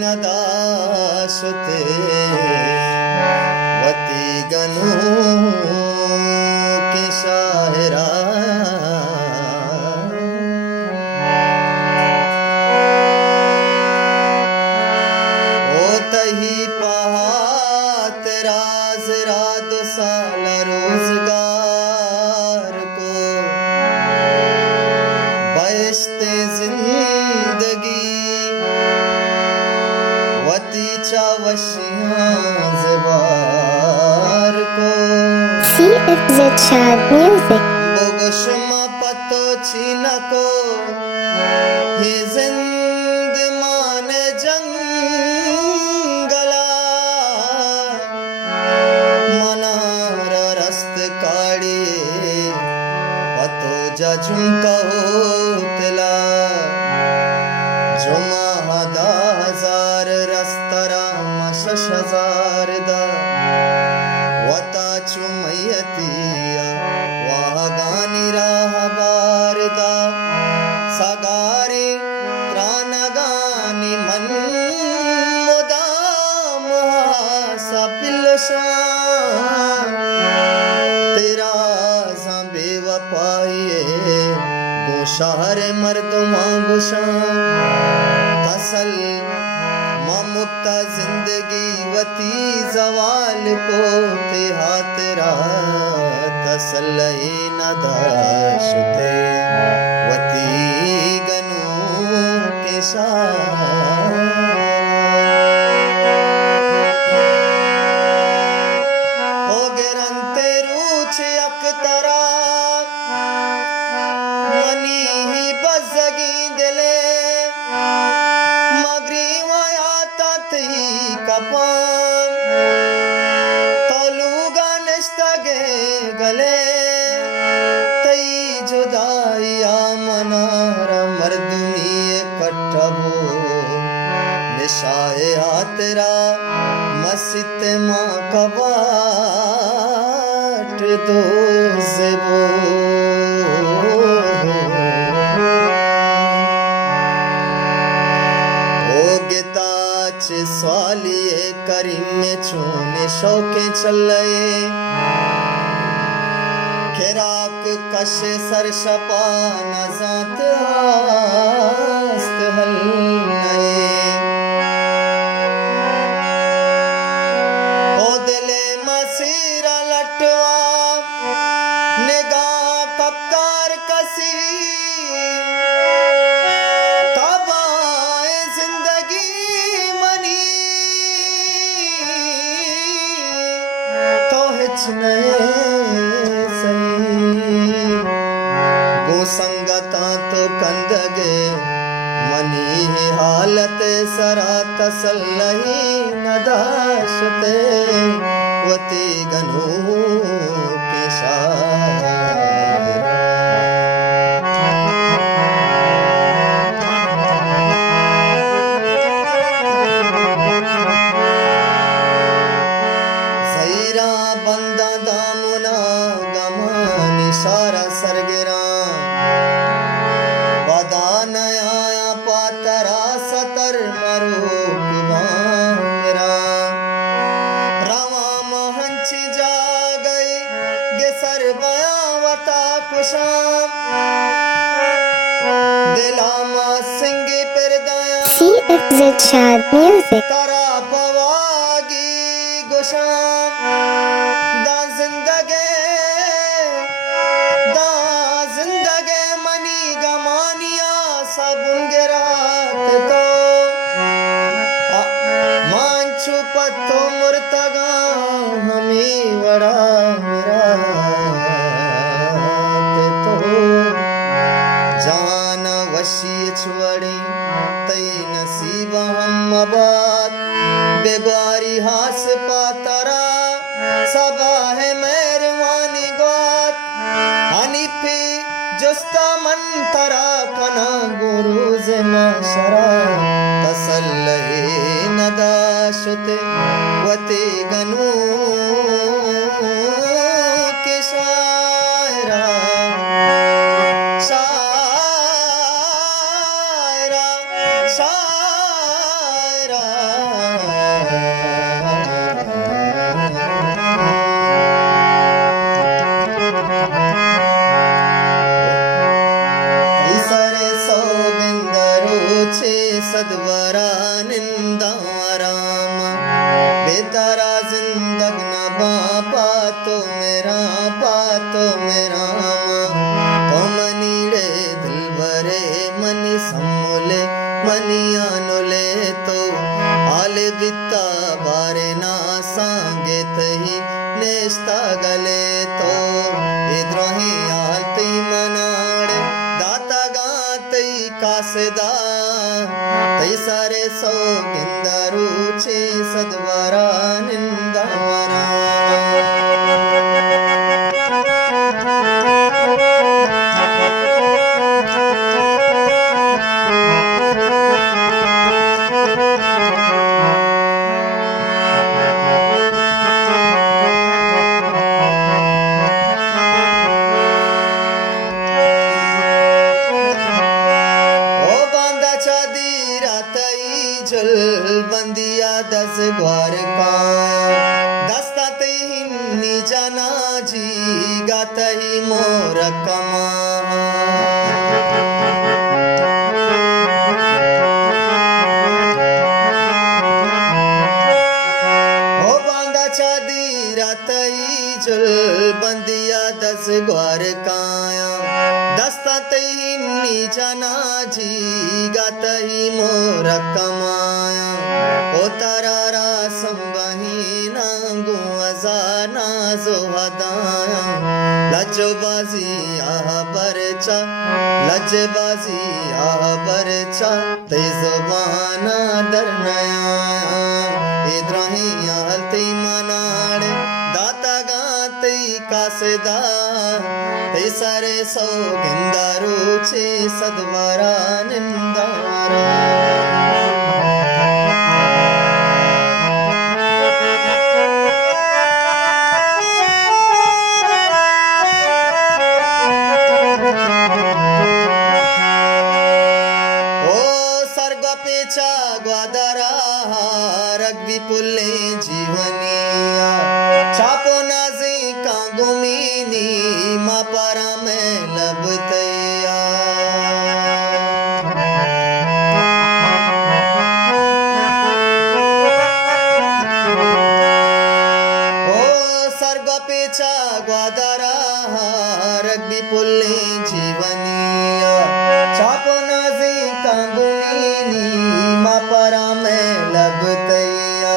नदाशुते वती गनु के शायरा तही पहात राज रात साल रोजगार को बयस्ते जिंदगी वती चावशियां ज़बार को CFZ Chad Music बोगशमा पतो छीना को ही जिंद मान जंगला मनारा रस्त काड़ी पतो जा झुमका होतला जुमा हदा हजार रस्तरा मशश हजार दा वता चुमयतिया वागानी राह बारदा सगारे त्रानगानी मन मुदाम सपिलशा तेरा ज़ांबे वपाए गोशार मर्दमा गुशा तसल मुक्ता जिंदगी वती जवाल को ते हाथरा तसल्ले नदाशुते वती गनु के ओ गिरंते रूछ अकतरा मनी ही बजगी दिले कपाम तलुगा नस्तगे गले तई जुदाइया मनारा मर्दमी कट्ठबो निशाए हातरा मसित माँ कबाट दो ज़ेबो स्वालिए करीम में चूने शौके चले खिराक कशे सर शपा नजात आस्त हल नए ओ दिले मसीरा लटवा निगाह कप्तार कसी गो संगता तो कंदगे मनी हालत सरा तसल्लही नदाशते वती गनु के बंदा दामुना गमानी सारा सरगरा बदा नया पातरा सतर मरूक मेरा रवा महंच जा गई गेसर बया वता कुशाम दिलामा सिंगी परदाया CFZ Chad Music तारा पवागी गुशाम जिंदगे मनी गमानिया सबुंगे रात तो मांचू पत्तो मुर्तगा हमें वड़ा मेरा तो जान वशी छुड़ी तई नसीब वहम्माबाद बेगवारी हास पातरा सबा है मेहरबानी ग्वात हनीफी जुस्ता मंतरा कना गुरुज माशरा तसल्ले नदाशुते वते गनू के शायरा शायरा शायरा सदवरा निंदाराम बेतारा जिंदग न बापा तो मेरा तो मनीड़े दिल भरे मनी समोले मनी आनोले तो आले बिता बारे ना सांगे तही नेस्ता गले तो इद्रोही आलती मनाड़े दाता गाते कासदा तै सारे सौ गिंदरूचे सद्वरा निंदावरा बंदिया दस ग्वार काया दस्ता हिन्नी जाना जी गाता ही मोर कमा हो बांदा चादी रातई जुल बंदिया दस ग्वार काया दस्ता हिन्नी जाना जी गाता ही मोर कमाया ओ तरारा संबही नांगू अजाना जो हदाया लजबाजी आह बरचा लजबाजी आह बरचा ते जुबाना दरनया इद्राही हलती मनाड़े दाता गाते कासदा ते सारे सौ गिंदारूचे सद्वरा निंदारा ग्वादरा रग्बी पुल्ले जीवनिया छापो नाजी कांगुमीनी मापारा में लबतैया ओ सर्ग पेचा ग्वादरा रग्बी पुल्ले जीवनिया छापो नाजी कांगुमीनी मापरा में लबतैया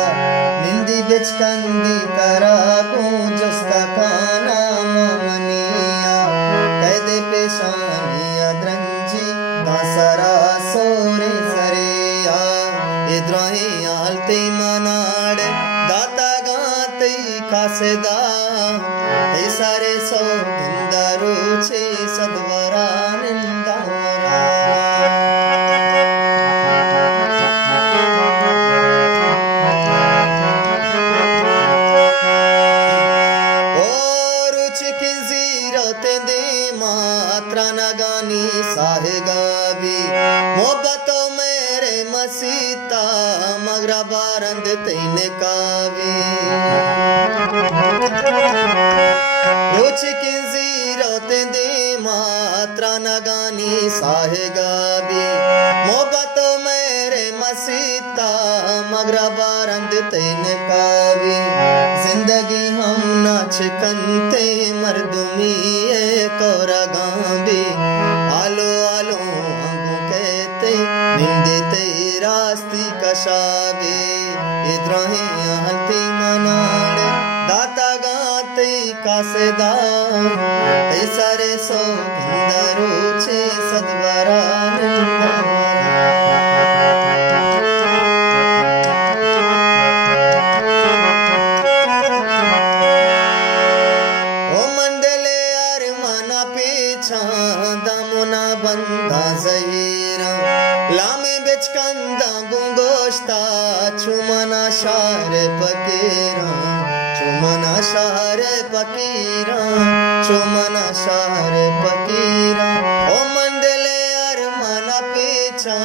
निंदी बिचकंदी तरा गुंजस्ता खाना ममनिया कैदे पेशानिया द्रंजी दासरा सोरे सरिया इद्राही आलती मनाड़े दाता गाते खासदा ते सारे सौ गिंदरूचे सद्वरा निंदावरा नगानी साहेगाबी मोहब्बतों मेरे मसीता मगरा बारंद तीन कावी रोच की जीरोते दे मात्रा नगानी साहेगाबी मोहब्बतों मेरे मसीता मगरा बारंद तीन कावी जिंदगी हम नाच कंते मर्दुमी कोरगांबी आलो आलो अंगू कहते निंदते रास्ती कशाबी इद्राही हलती मनाड़े दाता गाते कासदा ते सारे सौ गिंदरूचे सद्वरा निंदावरा चुमना शारे पकीरा चुमना शारे पकीरा चुमना शारे पकीरा ओ मंडले अरमाना पीछा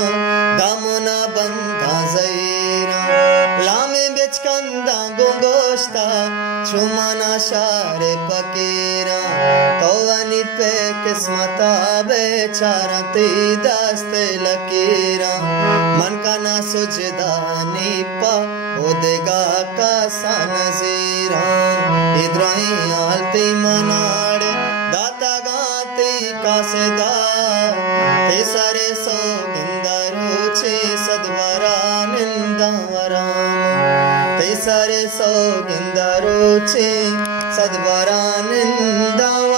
दामुना बंदा जईरा लामे बिच कंदा गोंगोश्ता चुमना शारे पकीरा तो वनित पे किस्मता बेचारा ती दस्ते लकीरा मन का ना सुजदा नी पा ओदेगा का सा नजीरा इद्राही आलती मनाड़े दाता गाती कासेदा ते सारे सो गिंदरुचे सदवरा निंदावराम ते सारे सो गिंदरुचे सदवरा निंदावराम